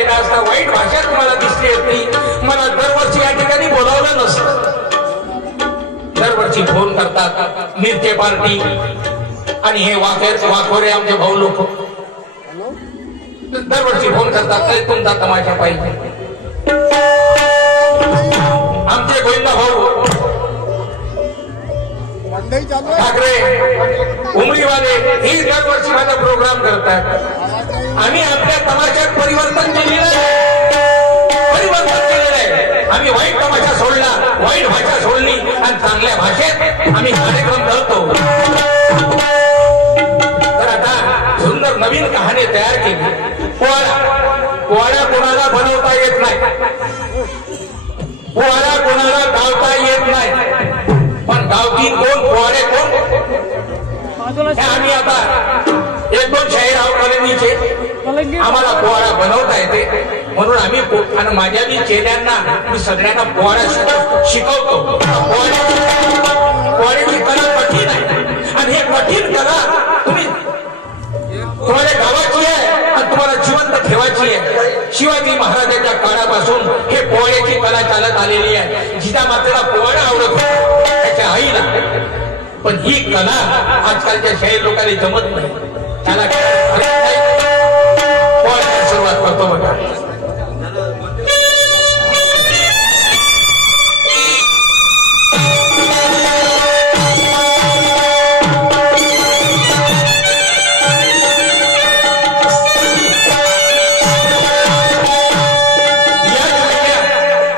केला असता, वाईट भाषा तुम्हाला दिसली असती, मला दरवर्षी या ठिकाणी बोलावलं नसतं. दरवर्षी फोन करतात मिरचे पार्टी आणि हे वाघोरे आमचे भाऊ लोक दरवर्षी फोन करतात तुमचा तमाशा पाहिजे. आमचे गोविंदा भाऊ ठाकरे उमरीवाले ही दरवर्षी माझा प्रोग्राम करतात. आम्ही आपल्या तमाशात परिवर्तन केलेलं आहे. आम्ही वाईट तमाशा सोडला, वाईट भाषा सोडली आणि चांगल्या भाषेत आम्ही कार्यक्रम करतो. तर आता सुंदर नवीन कहाणी तयार केली. पोवाडा कोणाला बनवता येत नाही, पोवाडा कोणाला गावता येत नाही, पण गावठी कोण पोवाडे कोण हे आम्ही आता 1-2 शाहीर कॉलनीचे आम्हाला पोवाडा बनवता येते. म्हणून आम्ही आणि माझ्या मी चेल्यांना मी सगळ्यांना पोवाडा शिकवतो. पोवाड्याची कला कठीण आहे आणि हे कठीण कला तुम्हाला गावाची आहे आणि तुम्हाला जिवंत ठेवायची आहे. शिवाजी महाराजांच्या काळापासून हे पोवाड्याची कला चालत आलेली आहे. जिजामातेला पोवाडा आवडत त्याच्या आईला, पण ही कला आजकालच्या शाहीर लोकांनी जमत नाही. त्याला पोवाड्याला सुरुवात करतो बघा.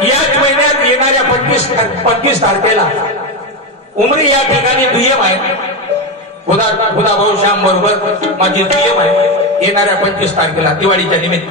याच महिन्यात येणाऱ्या 25 तारखेला उमरी या ठिकाणी दुय्यम आहे. खुदा भाऊ श्याम बरोबर माझी दुय्यम आहे येणाऱ्या 25 तारखेला दिवाळीच्या निमित्त.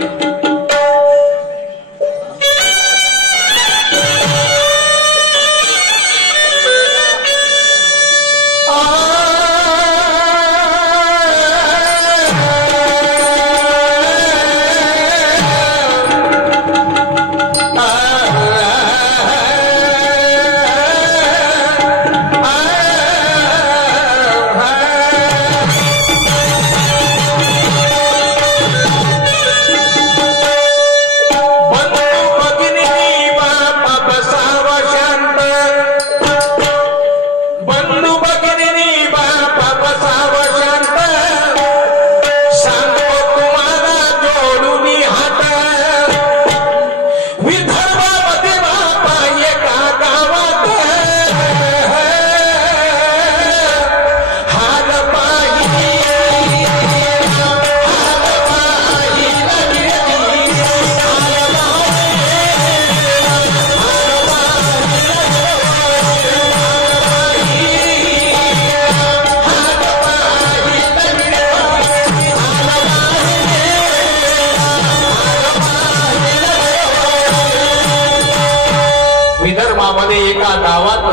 विदर्भामध्ये एका गावात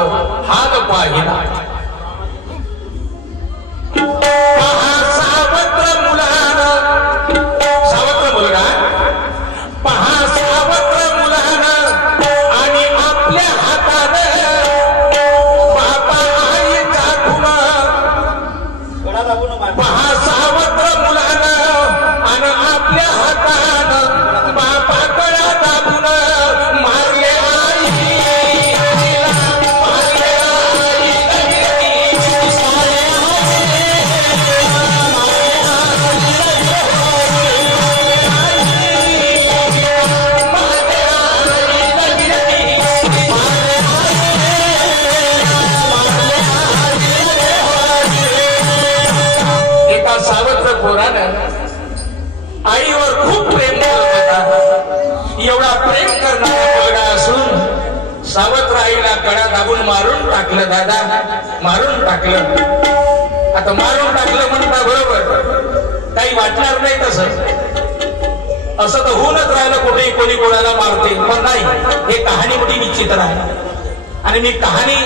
हात पाहिला. सावत्र मुलगा पहा सावत्र मुलानं आणि आपल्या हातानं बापा आईचा खुणा. पहा सावत्र मुलानं आणि आपल्या हातानं बापा गळा दाबून मारले. सावत्र पोरानं आईवर खूप प्रेम करत होता. एवढा प्रेम करणारा मुलगा असून सावत्र आईला गळा दाबून मारून टाकलं. दादा मारून टाकलं. आता मारून टाकलं म्हणता बरोबर काही वाटणार नाही तसं. असं तर होऊनच राहिलं कुठेही कोणी कोणाला मारते, पण नाही. हे कहाणी मोठी विचित्र आहे आणि मी कहाणी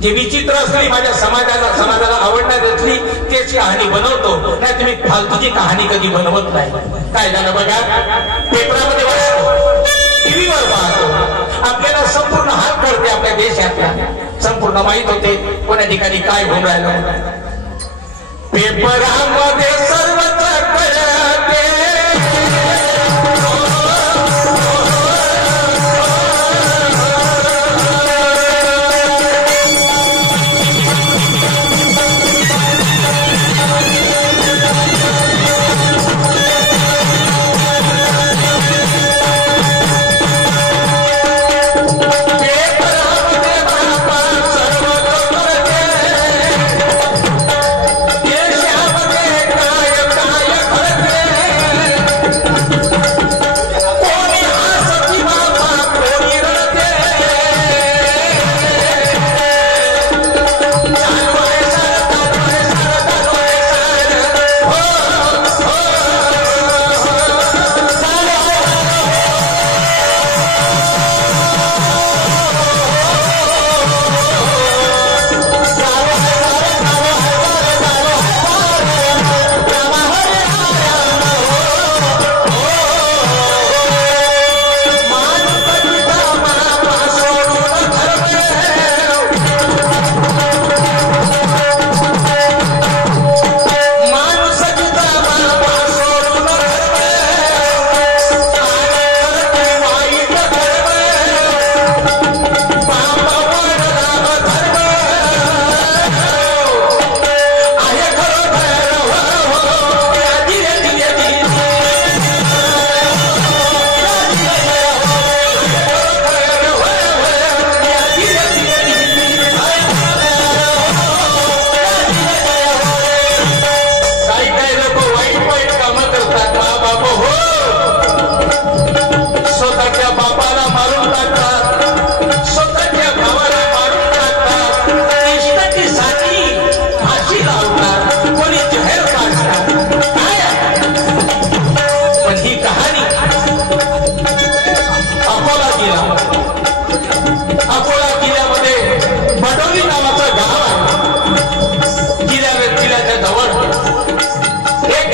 जे विचित्र असली माझ्या समाजाला आवडण्यात असली तेच कहाणी बनवतो. नाही तुम्ही फालतूची कहाणी कधी बनवत नाही. काय झालं बघा, पेपरामध्ये वाचतो, टीव्हीवर पाहतो, आपल्याला संपूर्ण हाल करते आपल्या देशातल्या संपूर्ण माहित होते कोणा ठिकाणी काय होऊन राहिलं. पेपरामध्ये सर्वच कळते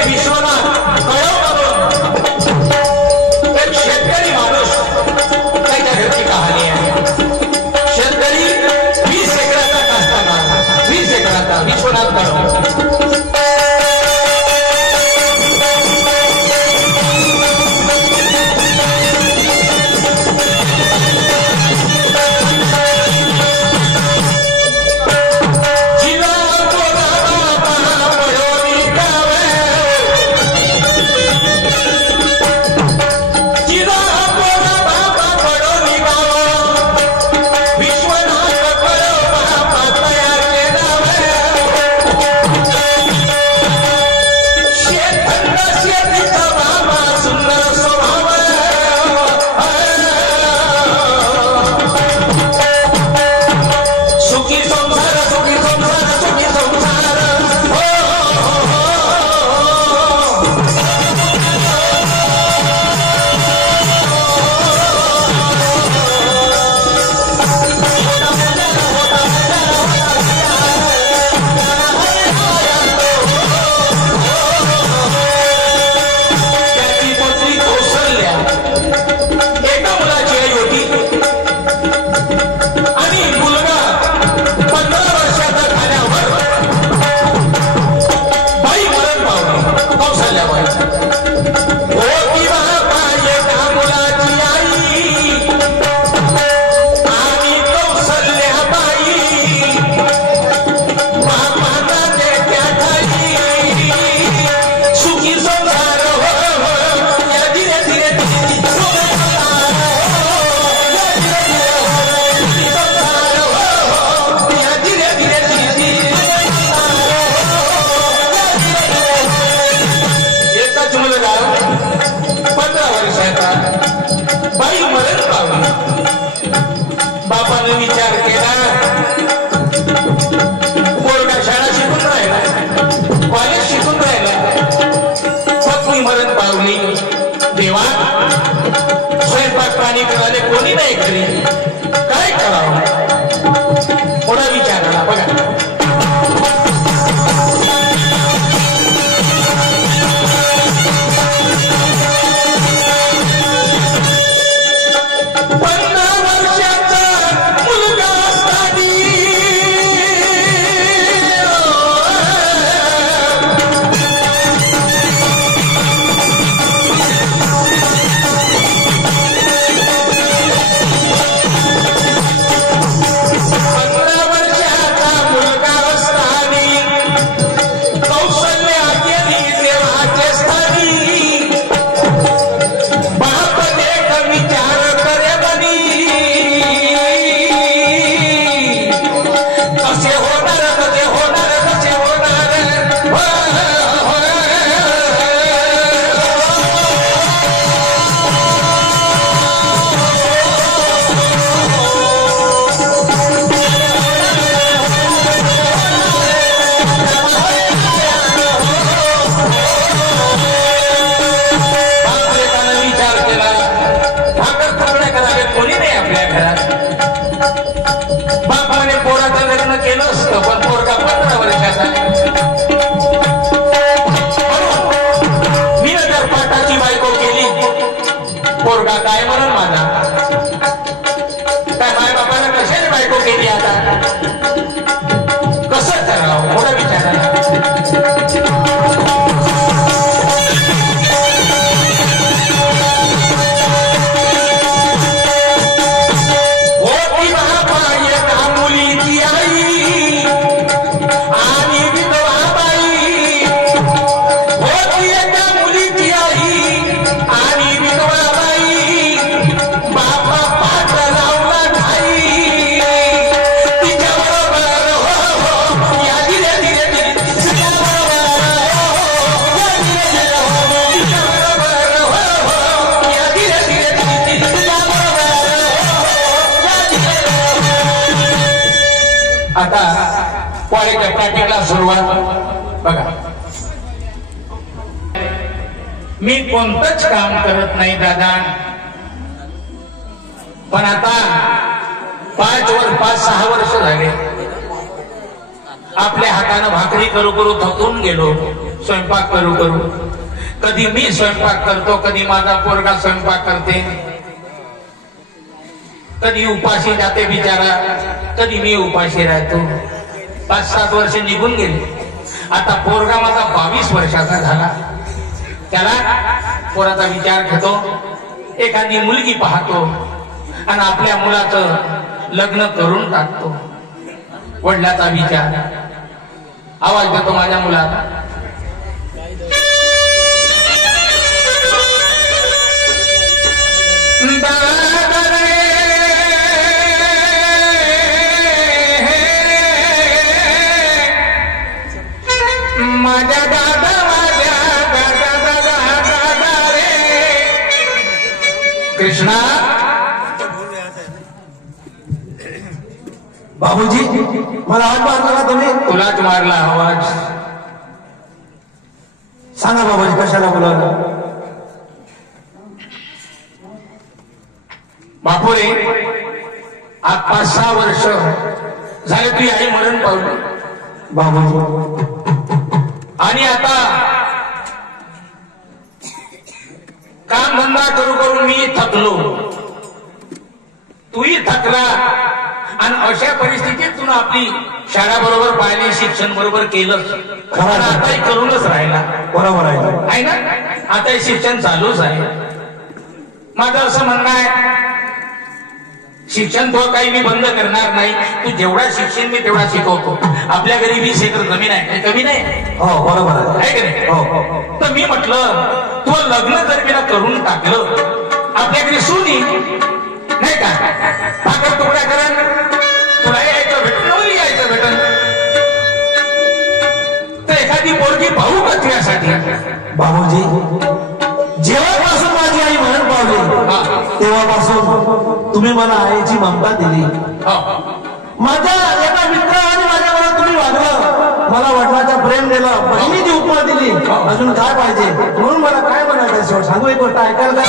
विश्वनाथ कळव म्हणून एक शेतकरी माणूस त्याच्या घरची कहाणी आहे. शेतकरी 20 एकराचा कास्तकार, 20 एकराचा विश्वनाथ कळव. बापाने विचार केला, पोरगा शाळा शिकून राहिला, कॉलेज शिकून राहिला, पत्नी मरण पावली. देवा, स्वयंपाक पाणी करायला कोणी नाही घरी, काय करावं? थोडा विचार आला. बघा, पोरगा काय म्हणून माझा, काय माय बापाला कशाने बायको केली, आता कसं करावं? मोठा विचार आला. आता वारीच्या नाटिकेला सुरुवात. बघा, मी कोणतंच काम करत नाही दादा, पण आता 5-6 वर्ष झाले आपल्या हातानं भाकरी करू करू थकून गेलो. स्वयंपाक करू करू. कधी मी स्वयंपाक करतो, कधी माझा पोरगा स्वयंपाक करते, कधी उपाशी जाते बिचारा, कधी मी उपाशी राहतो. 5-7 वर्ष निघून गेले. आता पोरगा माझा 22 वर्षाचा झाला. त्याला पोराचा विचार घेतो, एखादी मुलगी पाहतो आणि आपल्या मुलाचं लग्न करून टाकतो. वडिलाचा विचार. आवाज देतो माझ्या मुलाला, माझ्या दादा, माझ्या दादा दादा रे कृष्णा. बाबूजी मला हात मारला का तुम्ही? तुलाच मारला आवाज. सांगा बाबूजी कशाला बोलावलं? बापू रे, आज 5-6 वर्ष झाले तुझी आई मरण पावली बाबूजी. आणि आता काम धंदा करू करून मी थकलो, तूही थकला. आणि अशा परिस्थितीत तू आपली शाळा बरोबर पाहिली, शिक्षण बरोबर केलं, आताही करूनच राहिला. बरोबर आहे ना? आता शिक्षण चालूच आहे. माझं असं म्हणणं आहे, शिक्षण तो काही मी बंद करणार नाही. तू जेवढा शिक्षण मी तेवढा शिकवतो. आपल्या घरी 20 एकर जमीन आहे, कमी नाही. हो बरोबर आहे की नाही? हो. तर मी म्हटलं तू लग्न जर मी करून टाकलं, आपल्या घरी सुनी नाही का, भाकर तुकड्या करण, तुला यायचं भेटन, मला यायचं भेटन. तर एखादी पोरगी पाहू का तुझ्यासाठी? बाबूजी जेव्हापासून माझी आई मरण पावली तेव्हापासून तुम्ही मला आईची ममता दिली. माझ्या एका मित्राने माझ्या मला तुम्ही वागलं, मला वडिलांचं प्रेम दिलं, बहिणीची उपमा दिली. अजून काय पाहिजे? म्हणून मला काय म्हणायचं शेवट सांगू, एक गोष्ट ऐकाल का?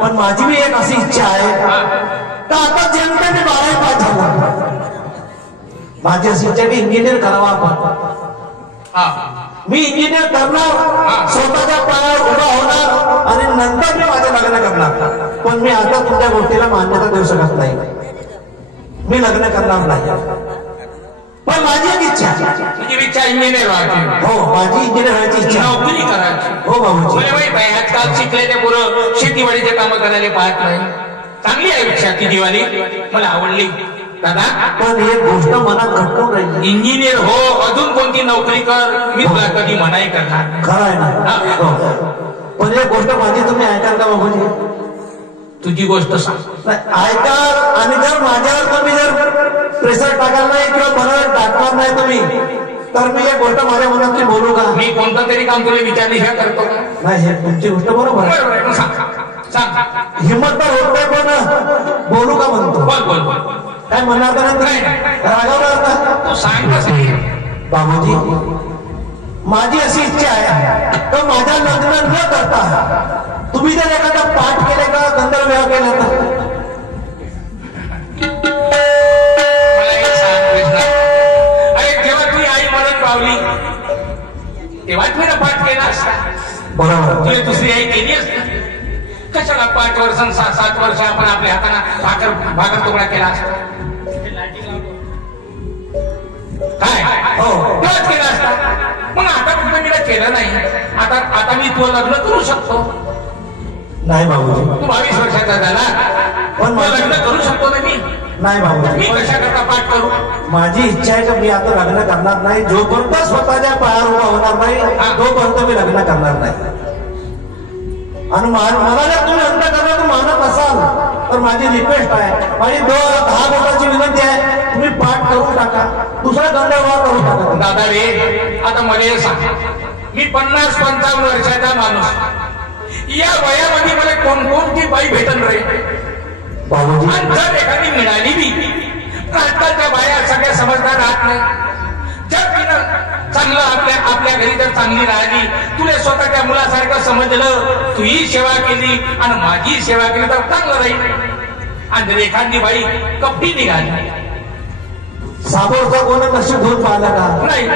पण माझी मी एक अशी इच्छा आहे तर आता जेमतेने 12वी पास झाला, माझी अशी इच्छा की इंजिनियर करावा आपण. मी इंजिनियर करणार, स्वतःच्या पायावर उभा होणार आणि नंतर मी माझे लग्न करणार. पण मी आता तुमच्या गोष्टीला मान्यता देऊ शकत नाही. मी लग्न करणार नाही. पण माझी एक इच्छा, तुझी इच्छा इंजिनियर व्हायची? हो, माझी इंजिनियर व्हायची इच्छा. नोकरी करायची? हो बाबूजी. आजकाल शिकलेले पुरं शेतीवाडीचे काम करायला पाहत नाही. चांगली आहे इच्छा ती दिवाळी, मला आवडली दादा. पण एक गोष्ट मनात खटकून राहिली, इंजिनियर हो, अजून कोणती नोकरी कर, मी तुला कधी मनाई करणार. खरं आहे ना? पण एक गोष्ट माझी तुम्ही ऐकाल का बाबूजी? तुझी गोष्ट सांग. ऐकाल, आणि जर माझ्यावर तुम्ही जर प्रेशर टाकणार नाही किंवा मला टाकणार नाही तुम्ही, तर मी एक गोष्ट माझ्या मनात मी बोलू का? मी कोणतं तरी काम तुला विचारली ह्या करतो का? नाही, हे तुमची गोष्ट बरोबर आहे. सांग. हिंमत तर होत नाही, पण बोलू का म्हणतो. बोल बोल बोल. काय म्हणणार का नाही? रागावणार का? तू सांग कसं. बाबूजी माझी अशी इच्छा आहे तर माझ्या लग्न न करता तुम्ही जर एखादा पाठ केले का गंधर्व केला तर मला एक सांग कृष्णा, अरे जेव्हा तुझी आई मरण पावली तेव्हा तुम्ही पाठ केला असता. बरोबर. तुझी दुसरी आई केली असत. कशाला 5 वर्ष 7 वर्ष आपण आपल्या हाताने भाकर तुकडा केला असता. काय हो तेव्हाच केला असता. मग आता कुठं मी केलं नाही. आता मी तुला लग्न करू शकतो. नाही बाबूजी. तू 22 वर्षाचा झाला पण लग्न करू शकतो ना मी. नाही बाबूजी. मी कशा करता पाठ करू. माझी इच्छा आहे की मी आता लग्न करणार नाही. जोपर्यंत स्वतःच्या पायावर उभा होणार नाही तोपर्यंत मी लग्न करणार नाही. आणि मला जर तुम्ही अंतःकरणातून मानत असाल तर माझी रिक्वेस्ट आहे, माझी 10 बोटाची विनंती आहे, तुम्ही पाठ करून टाका. दुसरा गंधर्व करून टाका. दादा रे आता मला हे सांग, मी 50-55 वर्षाचा माणूस, या वयामध्ये मला कोणकोणती बाई भेटन रे बाबूजी. आणि जर एखादी मिळाली बी तर आजकालच्या बाया सगळ्या समजदार राहत नाही. जर तिनं चांगलं आपल्या घरी जर चांगली राहिली, तुला स्वतःच्या मुलासारखं समजलं, तू ही सेवा केली आणि माझी सेवा केली तर चांगलं राहील. आणि जर एखादी बाई कपटी निघाली, सामोरचा कोण नशीब धुवून पाहिला का नाही.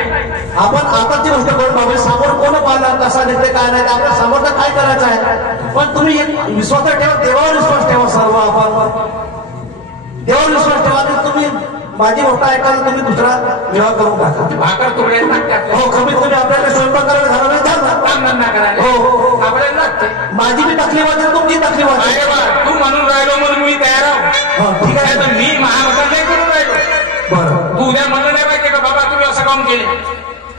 आपण आताची गोष्ट करून बाबा समोर कोण पाहिला कसा दिसते काय नाही आपल्या समोरचा काय करायचं आहे. पण तुम्ही विश्वास ठेवा, देवावर विश्वास ठेवा. सर्व आपण देवावर विश्वास ठेवा. आणि तुम्ही माझी गोष्ट ऐकायला तुम्ही दुसरा विवाह करून टाका. भाकर तुकड्यात टाकतात. हो कमीत कमी आपल्याला स्वयंपाक करायला घराला झाला काम धंदा करायला हो आपल्याला लागते. माझी बी तकलीफ आहे तुमची तकलीफ आहे. अरे बा, तू म्हणून राहिलो म्हणून मी तयार आहो. हो ठीक आहे. तर मी महामतात नाही करून राहिलो. बरं तू उद्या म्हणलं नाही पाहिजे का बाबा तुम्ही असं काम केले.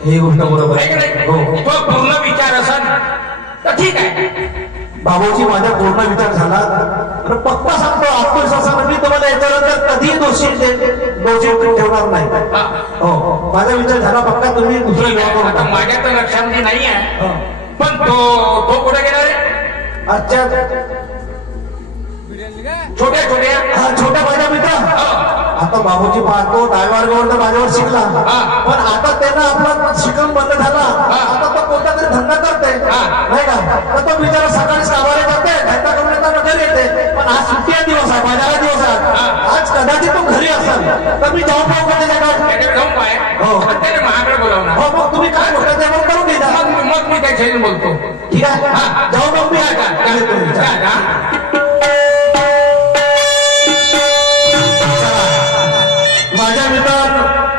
ही गोष्ट बरोबर आहे की आहे. नाही. हो तो पूर्ण विचार असेल तर ठीक आहे. बाबूजी माझा पूर्ण विचार झाला. आणि पक्का सांगतो आत्मविश्वासाने मी तुम्हाला याच्यानंतर कधी दोषी ठेवणार नाही. हो माझा विचार झाला पक्का. तुम्ही दुसरा विवाह करू आता नका. माझ्या तर लक्षामध्ये नाही आहे. हो. पण तो कुठे गेला रे. अच्छा छोट्या हा छोट्या माझ्या मित्र आता बाबूजी पाहतो डायमार्गावर तर माझ्यावर शिकला. पण आता त्यानं आपला शिकवून बंद झाला. आता तो कोणता तरी धंदा करते नाही का. तर तो बिचारा सकाळी कामाला जाते, धंदा करून येताना घरी येते. पण आज सुट्टी दिवस आहे, बाजारा दिवस आहे. आज कदाचित तो घरी असाल तर मी जाऊन पाहू का त्याच्याकडे. जाऊन पाय. हो त्याने महाकडे बोलावणार. हो मग तुम्ही काय गोष्ट त्यावर करून घेता. मग मी त्याच्याशी बोलतो. ठीक आहे जाऊ मग मी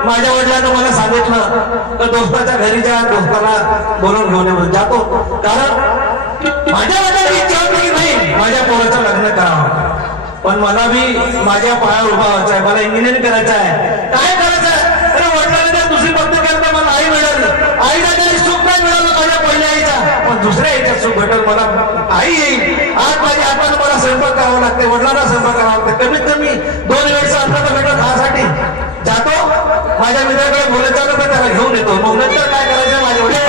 माझ्या वडिलांना मला सांगितलं तर दोस्ताच्या घरी जा, दोस्ताला बोलून घेऊन येऊन जातो. कारण माझ्या वडिलांनी इच्छा होती की नाही माझ्या पोराचं लग्न करावं. पण मला बी माझ्या पायावर उभा व्हायचं आहे. मला इंजिनिअरिंग करायचं आहे. काय करायचं आहे. अरे वडिलांनी जर दुसरी पत्नी करता मला आई मिळाली. आईला तरी सुख नाही मिळालं माझ्या पहिल्या आईचा, पण दुसऱ्या आईच्या सुख भेटेल. मला आई येईल. आज माझ्या हातानं मला स्वयंपाक करावा लागते, वडिलांना स्वयंपाक करावा लागते. कमीत कमी 2 वेळचं अन्न तर भेटत खासाठी जातो. माझ्या मित्राकडे बोलायचं तर त्याला घेऊन येतो. मग नंतर काय करायचं माझ्या वडील